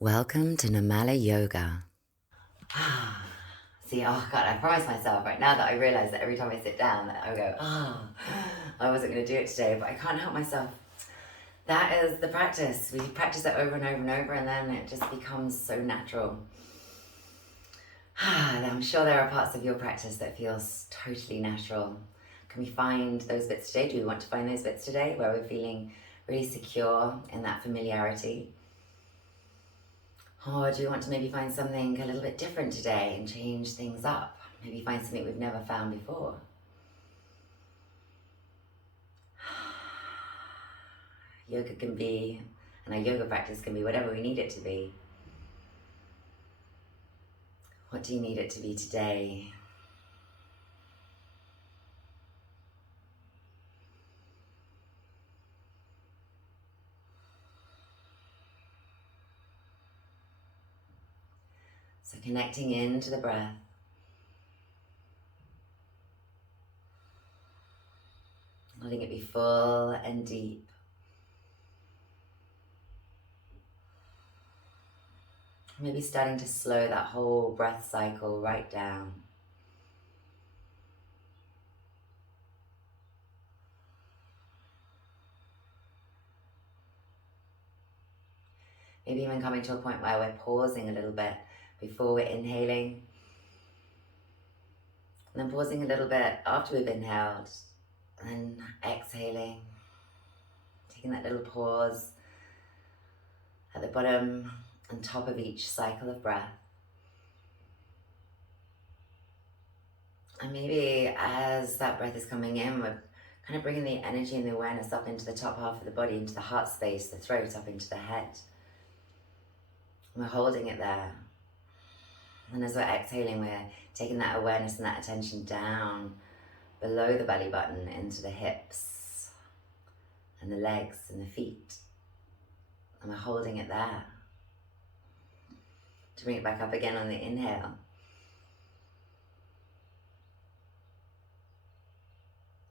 Welcome to Namala Yoga. See, oh God, I promised myself right now that I realize that every time I sit down that I go, I wasn't going to do it today, but I can't help myself. That is the practice. We practice it over and over and over, and then it just becomes so natural. I'm sure there are parts of your practice that feels totally natural. Can we find those bits today? Do we want to find those bits today where we're feeling really secure in that familiarity? Or do we want to maybe find something a little bit different today and change things up? Maybe find something we've never found before. Yoga can be, and our yoga practice can be whatever we need it to be. What do you need it to be today? So connecting into the breath. Letting it be full and deep. Maybe starting to slow that whole breath cycle right down. Maybe even coming to a point where we're pausing a little bit before we're inhaling. And then pausing a little bit after we've inhaled. And exhaling. Taking that little pause at the bottom and top of each cycle of breath. And maybe as that breath is coming in, we're kind of bringing the energy and the awareness up into the top half of the body, into the heart space, the throat, up into the head. And we're holding it there. And as we're exhaling, we're taking that awareness and that attention down below the belly button into the hips and the legs and the feet. And we're holding it there. To bring it back up again on the inhale.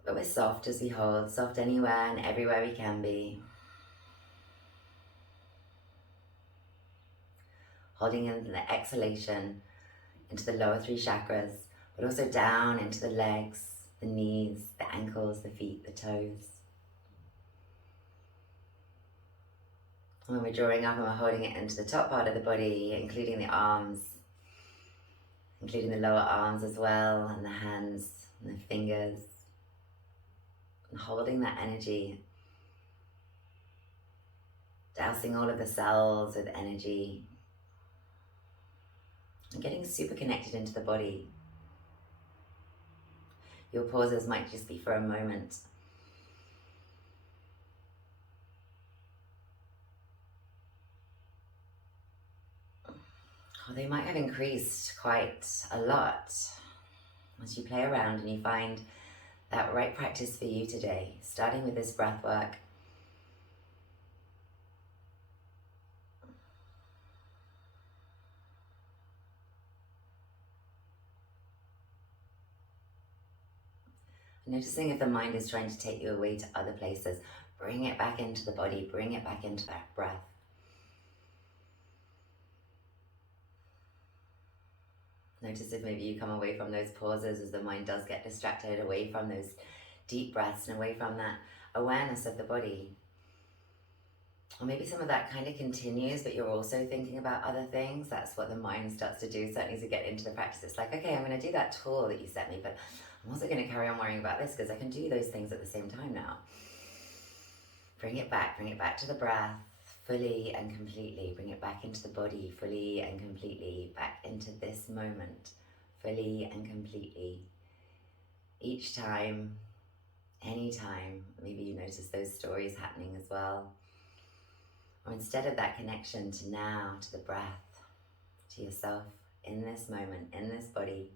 But we're soft as we hold, soft anywhere and everywhere we can be. Holding in the exhalation into the lower three chakras, but also down into the legs, the knees, the ankles, the feet, the toes. And when we're drawing up and we're holding it into the top part of the body, including the arms, including the lower arms as well, and the hands and the fingers. And holding that energy, dousing all of the cells with energy, and getting super connected into the body. Your pauses might just be for a moment. Or they might have increased quite a lot as you play around and you find that right practice for you today, starting with this breath work. Noticing if the mind is trying to take you away to other places, bring it back into the body, bring it back into that breath. Notice if maybe you come away from those pauses as the mind does get distracted, away from those deep breaths and away from that awareness of the body. Or maybe some of that kind of continues, but you're also thinking about other things. That's what the mind starts to do, certainly as you get into the practice. It's like, okay, I'm going to do that tool that you sent me, but I'm also going to carry on worrying about this because I can do those things at the same time now. Bring it back to the breath, fully and completely. Bring it back into the body, fully and completely. Back into this moment, fully and completely. Each time, anytime, maybe you notice those stories happening as well. Or instead of that connection to now, to the breath, to yourself, in this moment, in this body.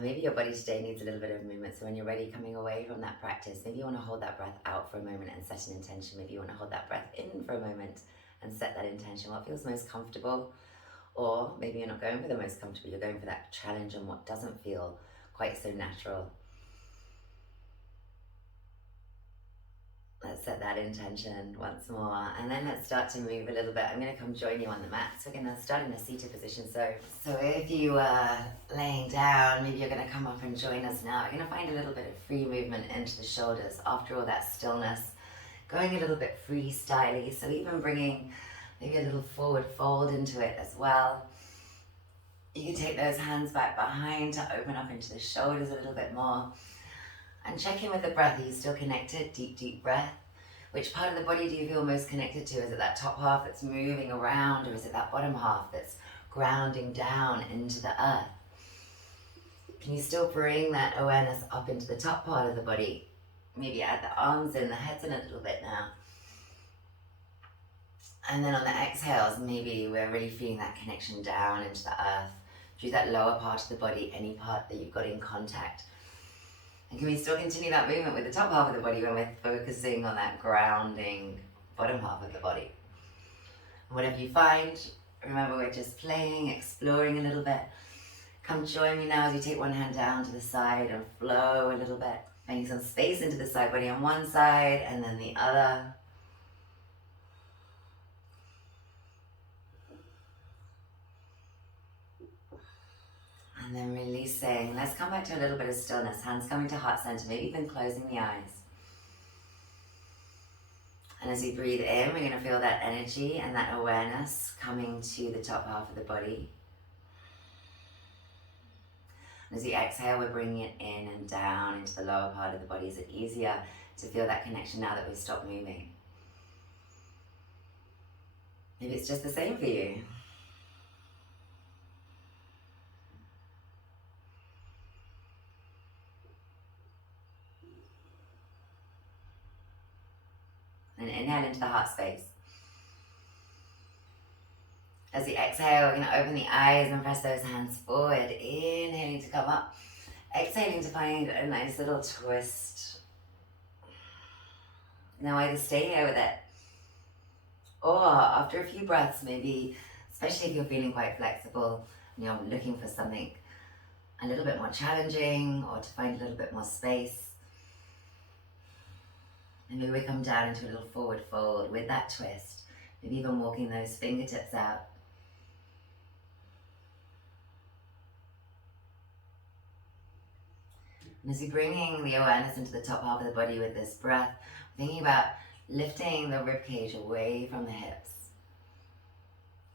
Maybe your body today needs a little bit of movement. So when you're ready, coming away from that practice, maybe you want to hold that breath out for a moment and set an intention. Maybe you want to hold that breath in for a moment and set that intention. What feels most comfortable? Or maybe you're not going for the most comfortable, you're going for that challenge and what doesn't feel quite so natural. Let's set that intention once more, and then let's start to move a little bit. I'm going to come join you on the mat. So we're going to start in a seated position. So if you are laying down, maybe you're going to come up and join us now. You're going to find a little bit of free movement into the shoulders after all that stillness, going a little bit freestyly. So even bringing maybe a little forward fold into it as well. You can take those hands back behind to open up into the shoulders a little bit more. And check in with the breath. Are you still connected? Deep, deep breath. Which part of the body do you feel most connected to? Is it that top half that's moving around, or is it that bottom half that's grounding down into the earth? Can you still bring that awareness up into the top part of the body? Maybe add the arms in, the head's in a little bit now. And then on the exhales, maybe we're really feeling that connection down into the earth, through that lower part of the body, any part that you've got in contact. And can we still continue that movement with the top half of the body when we're focusing on that grounding bottom half of the body? And whatever you find, remember we're just playing, exploring a little bit. Come join me now as you take one hand down to the side and flow a little bit. Finding some space into the side body on one side and then the other. And then releasing. Let's come back to a little bit of stillness. Hands coming to heart center, maybe even closing the eyes. And as we breathe in, we're going to feel that energy and that awareness coming to the top half of the body. And as we exhale, we're bringing it in and down into the lower part of the body. Is it easier to feel that connection now that we've stopped moving? Maybe it's just the same for you. And inhale into the heart space. As we exhale, we're going to open the eyes and press those hands forward. Inhaling to come up. Exhaling to find a nice little twist. Now either stay here with it, or after a few breaths, maybe, especially if you're feeling quite flexible, and you're looking for something a little bit more challenging, or to find a little bit more space, and maybe we come down into a little forward fold with that twist, maybe even walking those fingertips out. And as you're bringing the awareness into the top half of the body with this breath, thinking about lifting the ribcage away from the hips,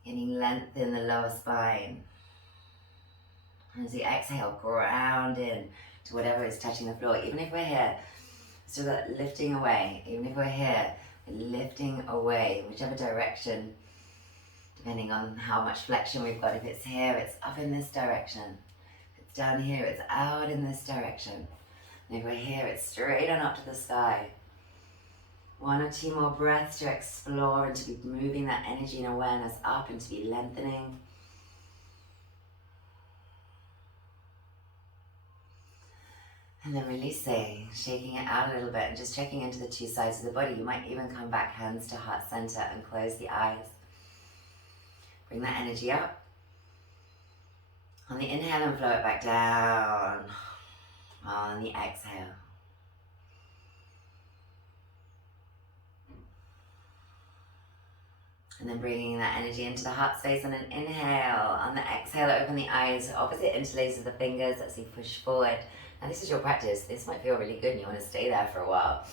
getting length in the lower spine. And as you exhale, ground in to whatever is touching the floor. Even if we're here, so that lifting away, even if we're here, lifting away, whichever direction, depending on how much flexion we've got. If it's here, it's up in this direction. If it's down here, it's out in this direction. And if we're here, it's straight on up to the sky. One or two more breaths to explore and to be moving that energy and awareness up and to be lengthening. And then releasing, shaking it out a little bit and just checking into the two sides of the body. You might even come back hands to heart center and close the eyes. Bring that energy up. On the inhale and flow it back down. On the exhale. And then bringing that energy into the heart space on an inhale. On the exhale, open the eyes, opposite interlace of the fingers as you push forward. And this is your practice. This might feel really good and you want to stay there for a while.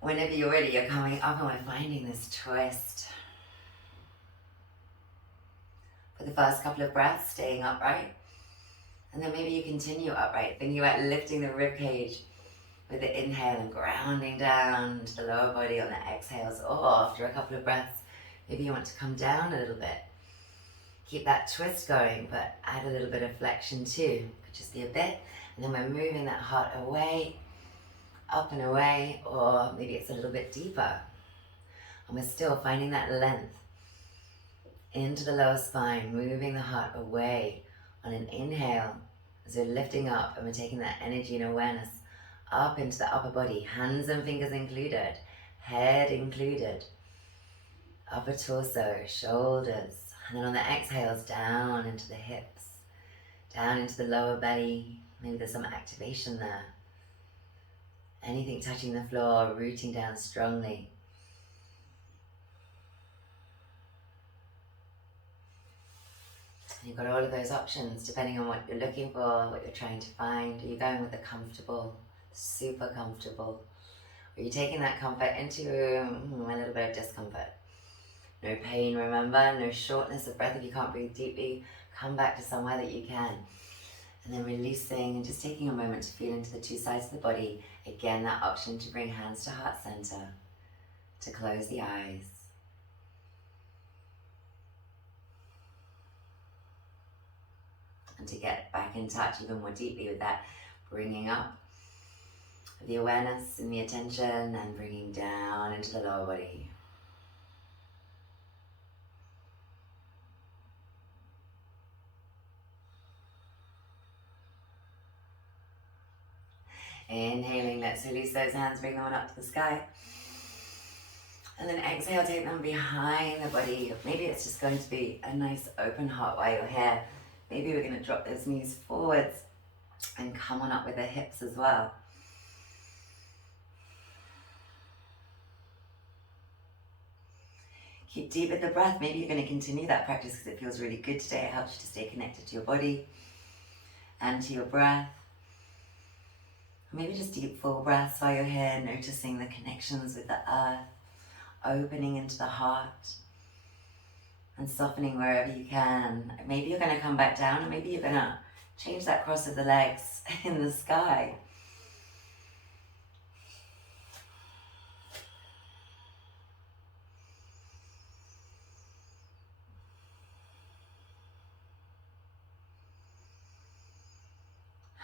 Whenever you're ready, you're coming up and we're finding this twist. For the first couple of breaths, staying upright. And then maybe you continue upright, thinking about lifting the rib cage with the inhale and grounding down to the lower body on the exhales. Or after a couple of breaths, maybe you want to come down a little bit. Keep that twist going, but add a little bit of flexion too. Could just be a bit. And then we're moving that heart away, up and away, or maybe it's a little bit deeper. And we're still finding that length into the lower spine, moving the heart away on an inhale as we're lifting up and we're taking that energy and awareness up into the upper body, hands and fingers included, head included, upper torso, shoulders, and then on the exhales down into the hips, down into the lower belly. Maybe there's some activation there. Anything touching the floor, rooting down strongly. You've got all of those options depending on what you're looking for, what you're trying to find. Are you going with the comfortable, super comfortable? Are you taking that comfort into a little bit of discomfort? No pain, remember, no shortness of breath. If you can't breathe deeply, come back to somewhere that you can. And then releasing and just taking a moment to feel into the two sides of the body. Again, that option to bring hands to heart center, to close the eyes. And to get back in touch even more deeply with that bringing up the awareness and the attention and bringing down into the lower body. Inhaling, let's release those hands, bring them on up to the sky. And then exhale, take them behind the body. Maybe it's just going to be a nice open heart while you're here. Maybe we're going to drop those knees forwards and come on up with the hips as well. Keep deep with the breath. Maybe you're going to continue that practice because it feels really good today. It helps you to stay connected to your body and to your breath. Maybe just deep full breaths while you're here, noticing the connections with the earth, opening into the heart and softening wherever you can. Maybe you're going to come back down, and maybe you're going to change that cross of the legs in the sky.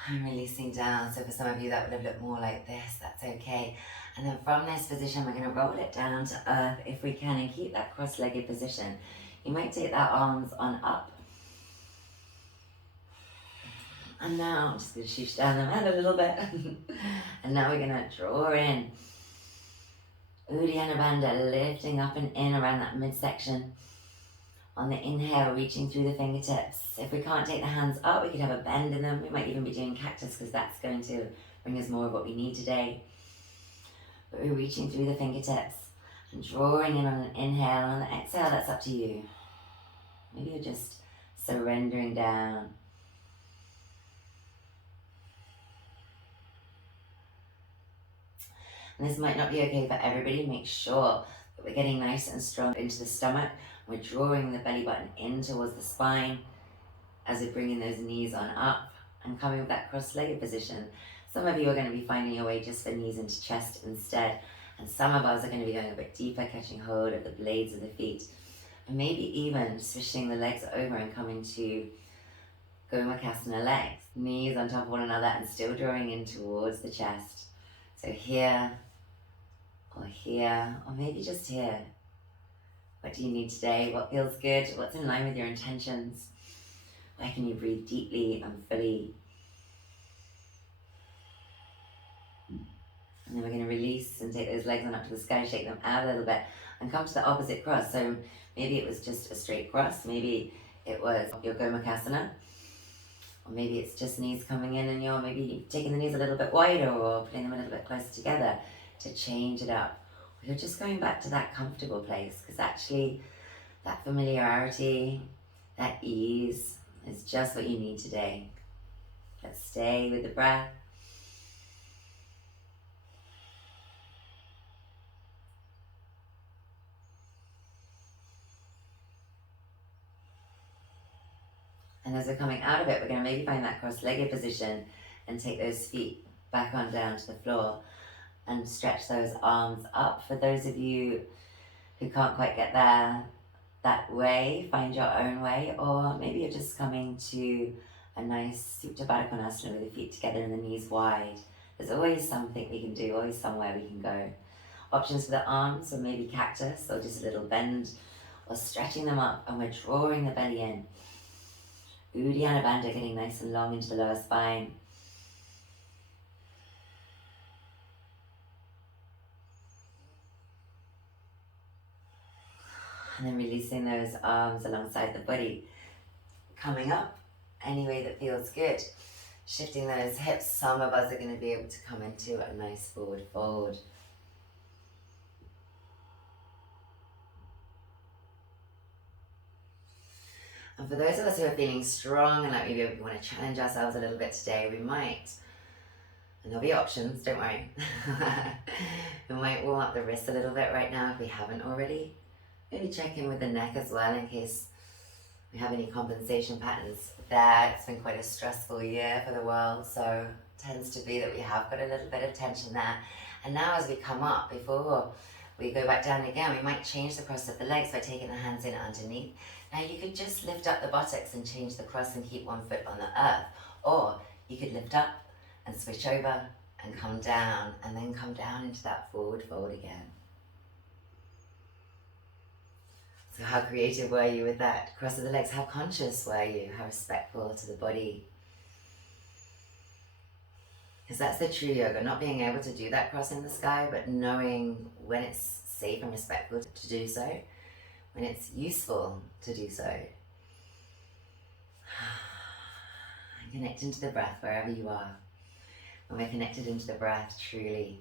I'm releasing down, so for some of you that would have looked more like this, that's okay. And then from this position, we're going to roll it down to earth if we can and keep that cross-legged position. You might take that arms on up. And now I'm just going to shoosh down the mat a little bit. And now we're going to draw in. Uddiyana Bandha, lifting up and in around that midsection. On the inhale, reaching through the fingertips. If we can't take the hands up, we could have a bend in them. We might even be doing cactus because that's going to bring us more of what we need today. But we're reaching through the fingertips and drawing in on an inhale. On the exhale, that's up to you. Maybe you're just surrendering down. And this might not be okay for everybody. Make sure that we're getting nice and strong into the stomach. We're drawing the belly button in towards the spine as we're bringing those knees on up and coming with that cross-legged position. Some of you are going to be finding your way just for knees into chest instead. And some of us are going to be going a bit deeper, catching hold of the blades of the feet. And maybe even swishing the legs over and coming to Gomukhasana legs. Knees on top of one another and still drawing in towards the chest. So here, or maybe just here. What do you need today? What feels good? What's in line with your intentions? Where can you breathe deeply and fully? And then we're going to release and take those legs on up to the sky, shake them out a little bit, and come to the opposite cross. So maybe it was just a straight cross. Maybe it was your Gomukhasana. Or maybe it's just knees coming in and you're maybe taking the knees a little bit wider or putting them a little bit closer together to change it up. You're just going back to that comfortable place because actually that familiarity, that ease is just what you need today. Let's stay with the breath. And as we're coming out of it, we're going to maybe find that cross-legged position and take those feet back on down to the floor and stretch those arms up. For those of you who can't quite get there that way, find your own way, or maybe you're just coming to a nice Supta Baddha Konasana with the feet together and the knees wide. There's always something we can do, always somewhere we can go. Options for the arms, or maybe cactus, or just a little bend, or stretching them up, and we're drawing the belly in. Uddiyana Bandha, getting nice and long into the lower spine. And then releasing those arms alongside the body. Coming up any way that feels good. Shifting those hips, some of us are going to be able to come into a nice forward fold. And for those of us who are feeling strong and like maybe we want to challenge ourselves a little bit today, we might, and there'll be options, don't worry. We might warm up the wrists a little bit right now if we haven't already. Maybe check in with the neck as well in case we have any compensation patterns there. It's been quite a stressful year for the world, so it tends to be that we have got a little bit of tension there. And now as we come up, before we go back down again, we might change the cross of the legs by taking the hands in underneath. Now you could just lift up the buttocks and change the cross and keep one foot on the earth. Or you could lift up and switch over and come down, and then come down into that forward fold again. So how creative were you with that cross of the legs? How conscious were you? How respectful to the body? Because that's the true yoga, not being able to do that cross in the sky, but knowing when it's safe and respectful to do so, when it's useful to do so. And connect into the breath wherever you are. When we're connected into the breath truly,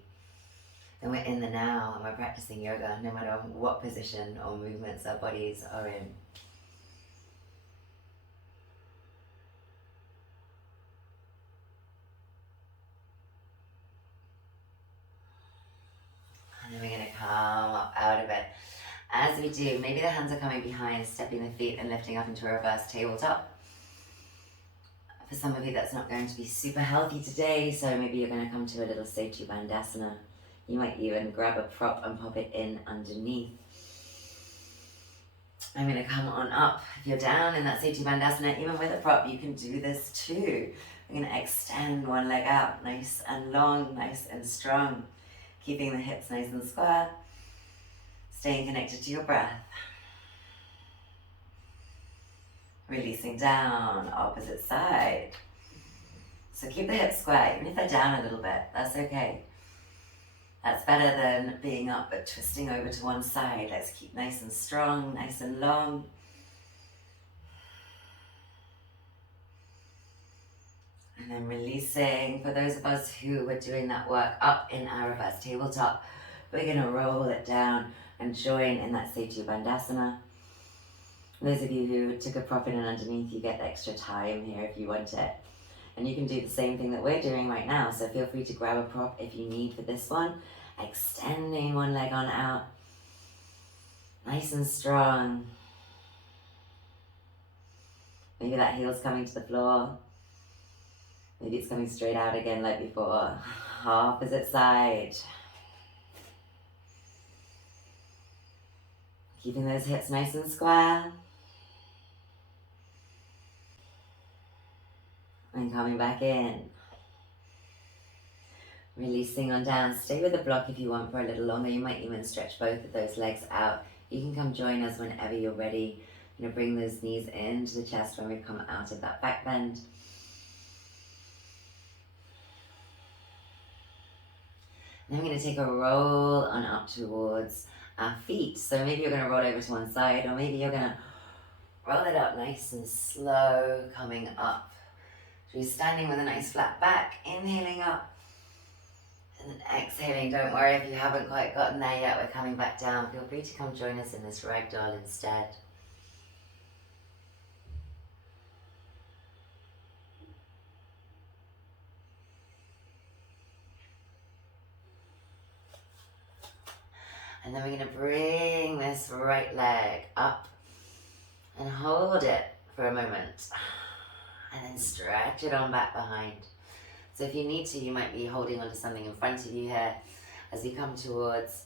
then we're in the now and we're practicing yoga no matter what position or movements our bodies are in. And then we're going to come up out of it. As we do, maybe the hands are coming behind, stepping the feet and lifting up into a reverse tabletop. For some of you, that's not going to be super healthy today, so maybe you're going to come to a little Setu Bandhasana. You might even grab a prop and pop it in underneath. I'm going to come on up. If you're down in that Setu Bandhasana, even with a prop, you can do this too. We're going to extend one leg out, nice and long, nice and strong. Keeping the hips nice and square. Staying connected to your breath. Releasing down, opposite side. So keep the hips square, even if they're down a little bit, that's okay. That's better than being up but twisting over to one side. Let's keep nice and strong, nice and long. And then releasing. For those of us who were doing that work up in our reverse tabletop, we're going to roll it down and join in that Setu Bandhasana. Those of you who took a prop in and underneath, you get extra time here if you want it. And you can do the same thing that we're doing right now. So feel free to grab a prop if you need for this one. Extending one leg on out. Nice and strong. Maybe that heel's coming to the floor. Maybe it's coming straight out again like before. Opposite side. Keeping those hips nice and square. And coming back in. Releasing on down. Stay with the block if you want for a little longer. You might even stretch both of those legs out. You can come join us whenever you're ready. I'm going to bring those knees into the chest when we come out of that back bend. And I'm going to take a roll on up towards our feet. So maybe you're going to roll over to one side, or maybe you're going to roll it up nice and slow, coming up. So you're standing with a nice flat back, inhaling up, and then exhaling. Don't worry if you haven't quite gotten there yet, we're coming back down. Feel free to come join us in this ragdoll instead. And then we're going to bring this right leg up and hold it for a moment. And then stretch it on back behind. So if you need to, you might be holding onto something in front of you here as we come towards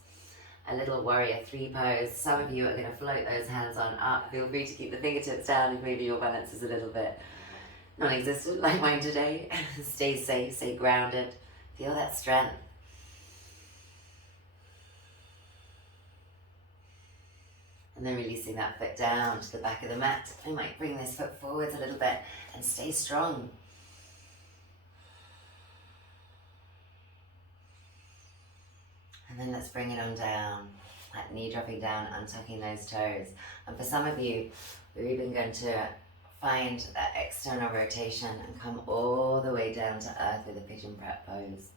a little warrior three pose. Some of you are going to float those hands on up. Feel free to keep the fingertips down if maybe your balance is a little bit non-existent like mine today. Stay safe, stay grounded. Feel that strength. And then releasing that foot down to the back of the mat. I might bring this foot forwards a little bit and stay strong. And then let's bring it on down. That knee dropping down, untucking those toes. And for some of you, we're even going to find that external rotation and come all the way down to earth with a pigeon prep pose.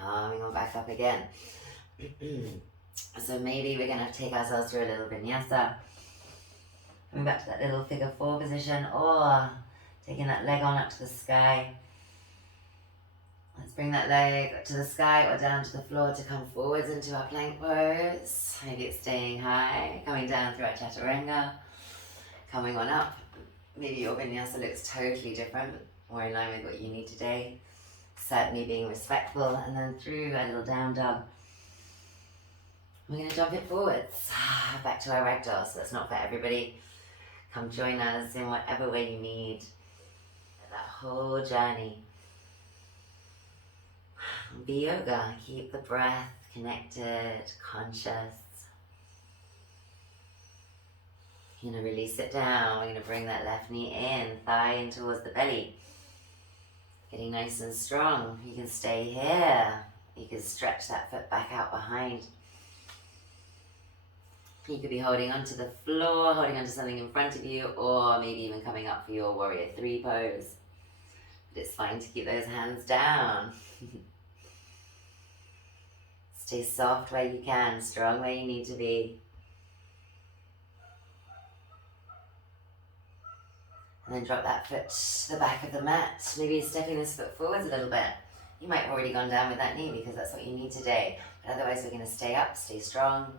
Coming on back up again. So maybe we're going to take ourselves through a little vinyasa. Coming back to that little figure 4 position, or taking that leg on up to the sky. Let's bring that leg to the sky or down to the floor to come forwards into our plank pose. Maybe it's staying high, coming down through our chaturanga, coming on up. Maybe your vinyasa looks totally different, more in line with what you need today. Certainly being respectful, and then through a little down dog. We're going to jump it forwards, back to our ragdoll. So that's not for everybody. Come join us in whatever way you need. That whole journey. Be yoga. Keep the breath connected, conscious. You're going to release it down. We're going to bring that left knee in, thigh in towards the belly. Getting nice and strong. You can stay here. You can stretch that foot back out behind. You could be holding onto the floor, holding onto something in front of you, or maybe even coming up for your warrior 3 pose. But it's fine to keep those hands down. Stay soft where you can, strong where you need to be. And then drop that foot to the back of the mat. Maybe stepping this foot forwards a little bit. You might have already gone down with that knee because that's what you need today. But otherwise we're going to stay up, stay strong.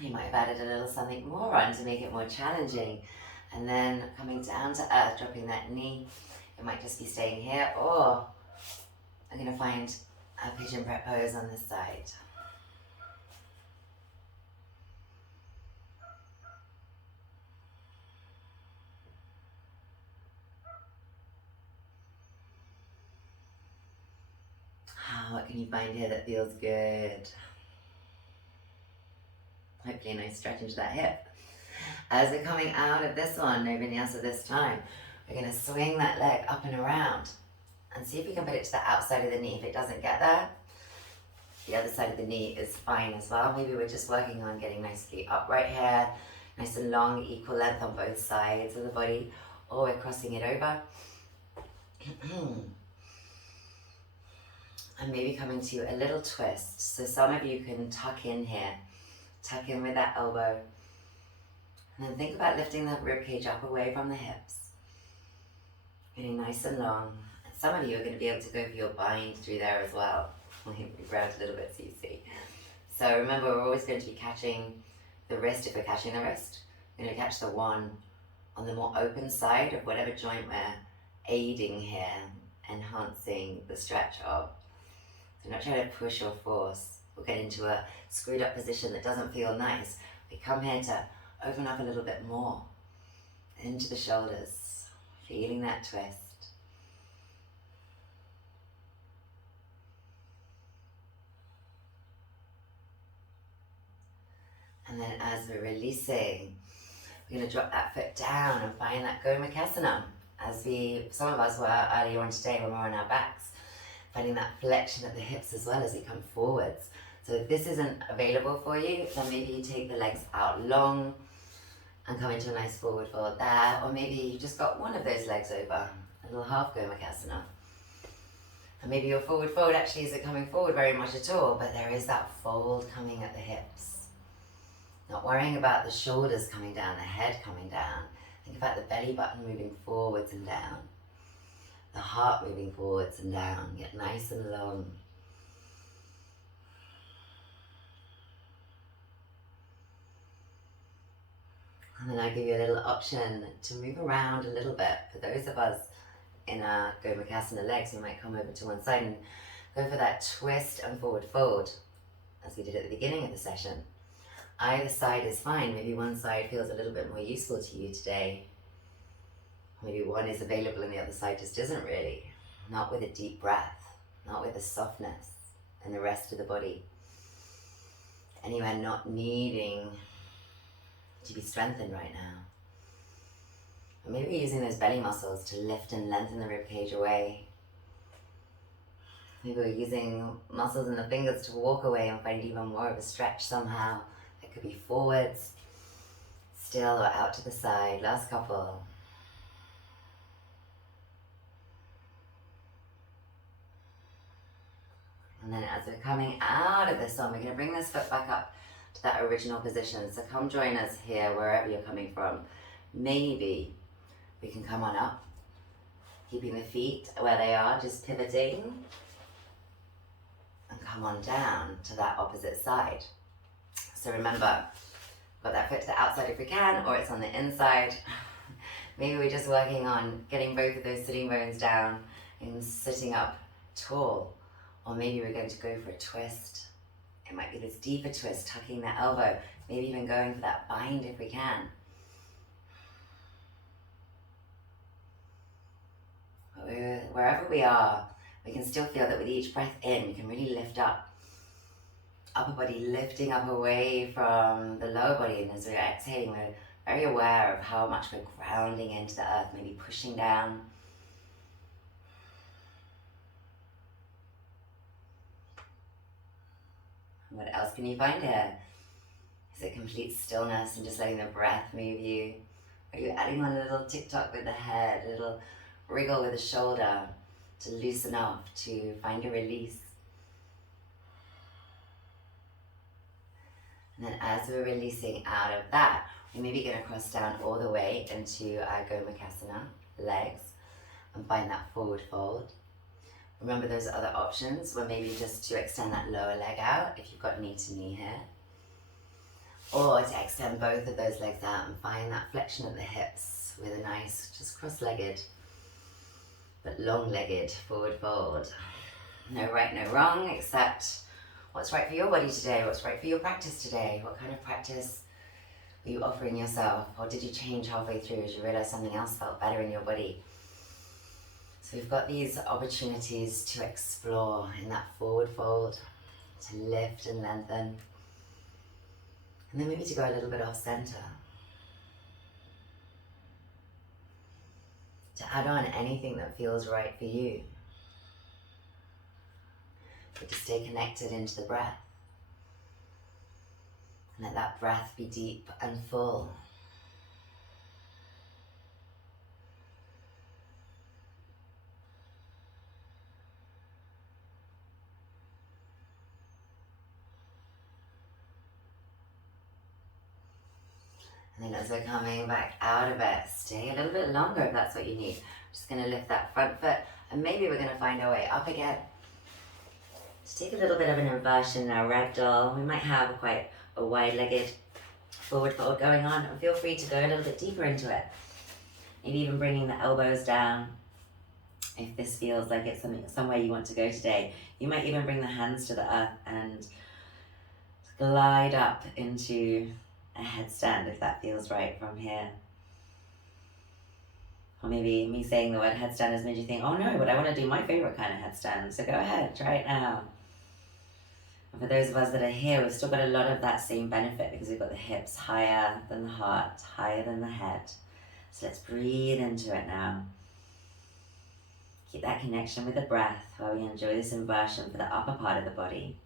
You might have added a little something more on to make it more challenging. And then coming down to earth, dropping that knee. It might just be staying here, or I'm going to find a pigeon prep pose on this side. What can you find here that feels good? Hopefully a nice stretch into that hip. As we're coming out of this one, no vinyasa this time, we're going to swing that leg up and around and see if we can put it to the outside of the knee. If it doesn't get there, the other side of the knee is fine as well. Maybe we're just working on getting nicely upright here, nice and long, equal length on both sides of the body, or we're crossing it over. And maybe coming to a little twist. So some of you can tuck in here. Tuck in with that elbow. And then think about lifting the ribcage up away from the hips. Getting nice and long. And some of you are going to be able to go for your bind through there as well. I'll move around a little bit so you see. So remember, we're always going to be catching the wrist. If we're catching the wrist, we're going to catch the one on the more open side of whatever joint we're aiding here, enhancing the stretch of. So not trying to push or force. We'll get into a screwed up position that doesn't feel nice. We come here to open up a little bit more into the shoulders, feeling that twist. And then as we're releasing, we're going to drop that foot down and find that Gomukhasana. As some of us were earlier on today when we were on our backs, finding that flexion at the hips as well as we come forwards. So if this isn't available for you, then maybe you take the legs out long and come into a nice forward fold there, or maybe you just got one of those legs over, a little half Gomukhasana. And maybe your forward fold actually isn't coming forward very much at all, but there is that fold coming at the hips. Not worrying about the shoulders coming down, the head coming down. Think about the belly button moving forwards and down. The heart moving forwards and down. Get nice and long. And then I give you a little option to move around a little bit. For those of us in our Gomukhasana legs, we might come over to one side and go for that twist and forward fold, as we did at the beginning of the session. Either side is fine. Maybe one side feels a little bit more useful to you today. Maybe one is available and the other side just isn't really. Not with a deep breath, not with a softness in the rest of the body. anywhere not needing to be strengthened right now. Or maybe using those belly muscles to lift and lengthen the ribcage away. Maybe we're using muscles in the fingers to walk away and find even more of a stretch somehow. It could be forwards, still, or out to the side. Last couple. And then as we're coming out of this one, we're going to bring this foot back up to that original position. So come join us here, wherever you're coming from. Maybe we can come on up, keeping the feet where they are, just pivoting. And come on down to that opposite side. So remember, got that foot to the outside if we can, or it's on the inside. Maybe we're just working on getting both of those sitting bones down and sitting up tall. Or maybe we're going to go for a twist. It might be this deeper twist, tucking that elbow, maybe even going for that bind if we can. But wherever we are, we can still feel that with each breath in, we can really lift up. Upper body lifting up away from the lower body, and as we're exhaling, we're very aware of how much we're grounding into the earth, maybe pushing down. What else can you find here? Is it complete stillness and just letting the breath move you? Are you adding on a little tick-tock with the head, a little wriggle with the shoulder to loosen up, to find a release? And then as we're releasing out of that, we're maybe going to cross down all the way into our Gomukhasana, legs, and find that forward fold. Remember those other options were maybe just to extend that lower leg out if you've got knee to knee here. Or to extend both of those legs out and find that flexion at the hips with a nice, just cross-legged, but long-legged forward fold. No right, no wrong, except what's right for your body today, what's right for your practice today, what kind of practice are you offering yourself, or did you change halfway through as you realized something else felt better in your body? So we've got these opportunities to explore in that forward fold, to lift and lengthen, and then maybe to go a little bit off center. To add on anything that feels right for you. But to stay connected into the breath. And let that breath be deep and full. And then as we're coming back out of it, stay a little bit longer if that's what you need. Just going to lift that front foot, and maybe we're going to find our way up again. Just take a little bit of an inversion now, ragdoll. We might have quite a wide-legged forward fold going on, and feel free to go a little bit deeper into it. Maybe even bringing the elbows down. If this feels like it's somewhere you want to go today, you might even bring the hands to the earth and glide up into a headstand if that feels right from here. Or maybe me saying the word headstand has made you think, oh no, but I want to do my favorite kind of headstand. So go ahead, try it now. And for those of us that are here, we've still got a lot of that same benefit because we've got the hips higher than the heart, higher than the head. So let's breathe into it now. Keep that connection with the breath while we enjoy this inversion for the upper part of the body.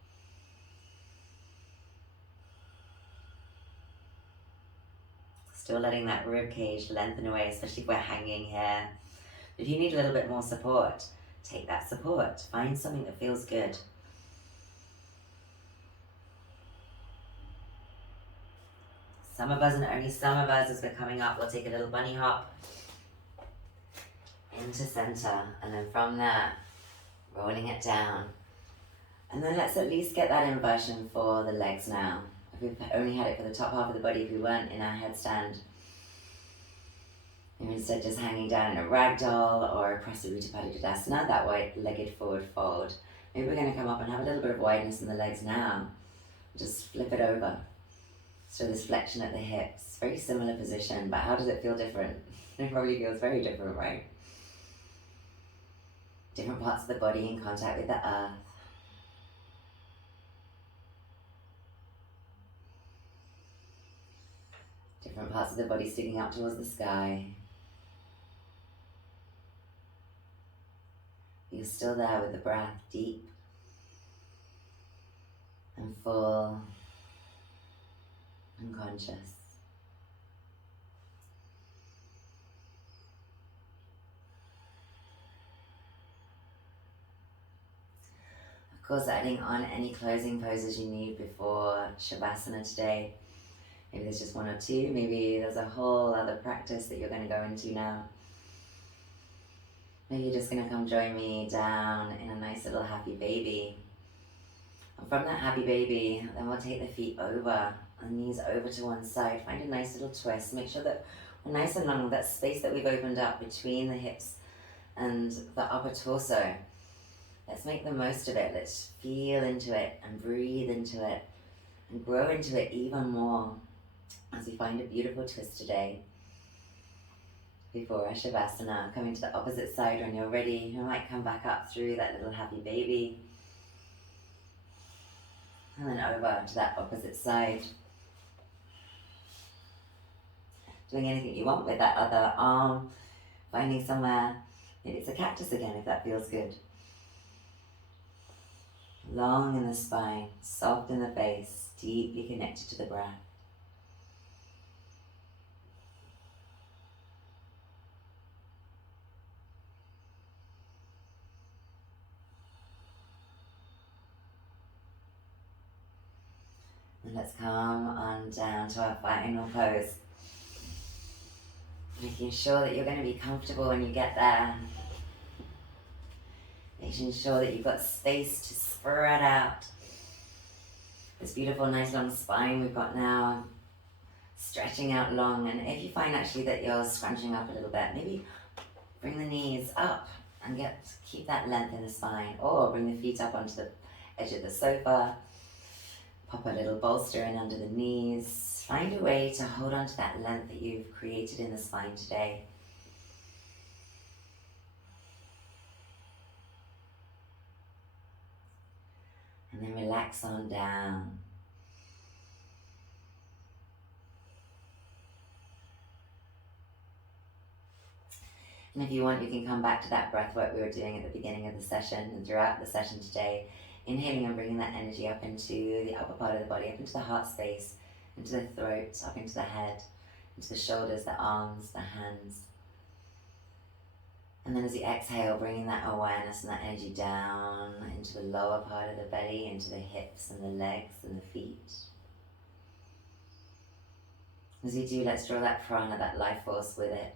Still letting that rib cage lengthen away, especially if we're hanging here. If you need a little bit more support, take that support. Find something that feels good. Some of us, and only some of us, as we're coming up, we'll take a little bunny hop into center, and then from there, rolling it down. And then let's at least get that inversion for the legs now. If we've only had it for the top half of the body, if we weren't in our headstand, and instead just hanging down in a ragdoll or a Prasarita that wide-legged forward fold. Maybe we're going to come up and have a little bit of wideness in the legs now. Just flip it over. So this flexion at the hips, very similar position, but how does it feel different? It probably feels very different, right? Different parts of the body in contact with the earth. Different parts of the body sticking up towards the sky. You're still there with the breath, deep and full and conscious. Of course, adding on any closing poses you need before Shavasana today. Maybe there's just one or two, maybe there's a whole other practice that you're going to go into now. Maybe you're just going to come join me down in a nice little happy baby. And from that happy baby, then we'll take the feet over, the knees over to one side. Find a nice little twist. Make sure that we're nice and long, that space that we've opened up between the hips and the upper torso. Let's make the most of it. Let's feel into it and breathe into it and grow into it even more as we find a beautiful twist today. Before our Shavasana, coming to the opposite side when you're ready. You might come back up through that little happy baby. And then over to that opposite side. Doing anything you want with that other arm. Finding somewhere, maybe it's a cactus again if that feels good. Long in the spine, soft in the face, deeply connected to the breath. And let's come on down to our final pose. Making sure that you're going to be comfortable when you get there. Making sure that you've got space to spread out. This beautiful, nice long spine we've got now. Stretching out long. And if you find actually that you're scrunching up a little bit, maybe bring the knees up and keep that length in the spine. Or bring the feet up onto the edge of the sofa. Pop a little bolster in under the knees. Find a way to hold on to that length that you've created in the spine today. And then relax on down. And if you want, you can come back to that breath work we were doing at the beginning of the session and throughout the session today. Inhaling and bringing that energy up into the upper part of the body, up into the heart space, into the throat, up into the head, into the shoulders, the arms, the hands. And then as you exhale, bringing that awareness and that energy down into the lower part of the belly, into the hips and the legs and the feet. As we do, let's draw that prana, that life force with it.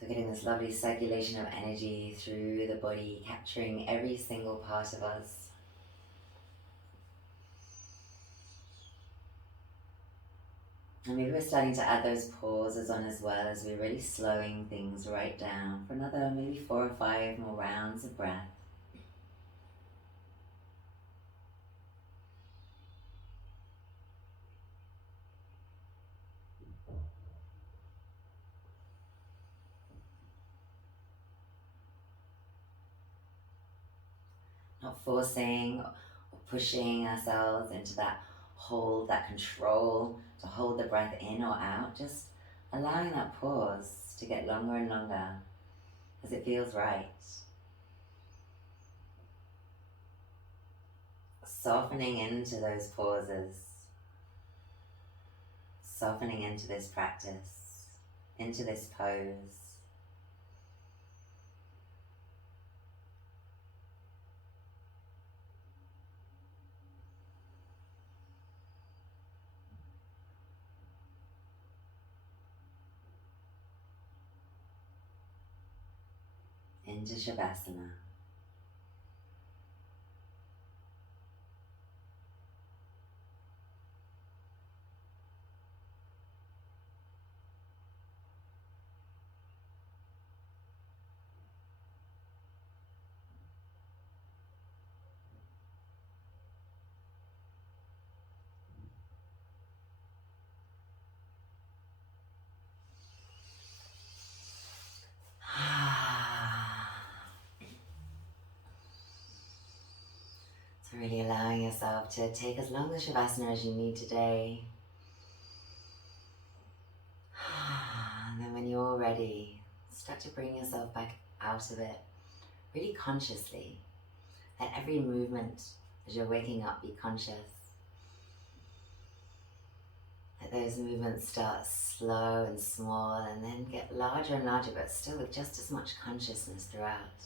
So getting this lovely circulation of energy through the body, capturing every single part of us. And maybe we're starting to add those pauses on as well, as we're really slowing things right down for another maybe 4 or 5 more rounds of breath. Not forcing or pushing ourselves into that hold, that control, to hold the breath in or out, just allowing that pause to get longer and longer as it feels right. Softening into those pauses, softening into this practice, into this pose. Into Shavasana. So really allowing yourself to take as long as Shavasana as you need today. you're ready, start to bring yourself back out of it, really consciously. Let every movement as you're waking up be conscious. Let those movements start slow and small and then get larger and larger, but still with just as much consciousness throughout.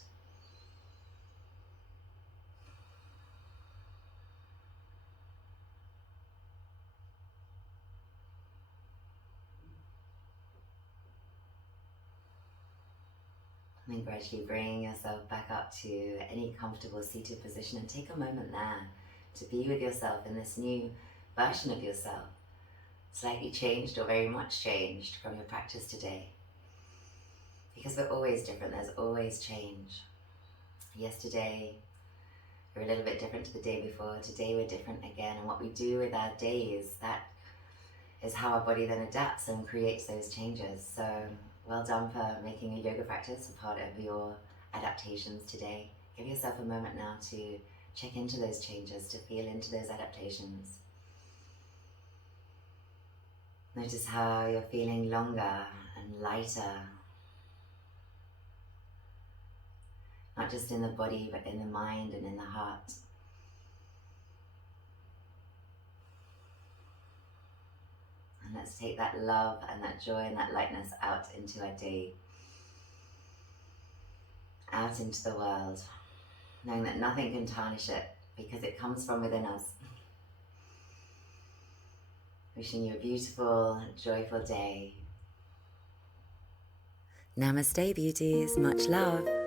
And then gradually bring yourself back up to any comfortable seated position and take a moment there to be with yourself in this new version of yourself, slightly changed or very much changed from your practice today. Because we're always different, there's always change. Yesterday, we're a little bit different to the day before. Today, we're different again. And what we do with our days, that is how our body then adapts and creates those changes. So well done for making a yoga practice a part of your adaptations today. Give yourself a moment now to check into those changes, to feel into those adaptations. Notice how you're feeling longer and lighter, not just in the body, but in the mind and in the heart. And let's take that love and that joy and that lightness out into our day, out into the world, knowing that nothing can tarnish it because it comes from within us. Wishing you a beautiful, joyful day. Namaste, beauties. Much love.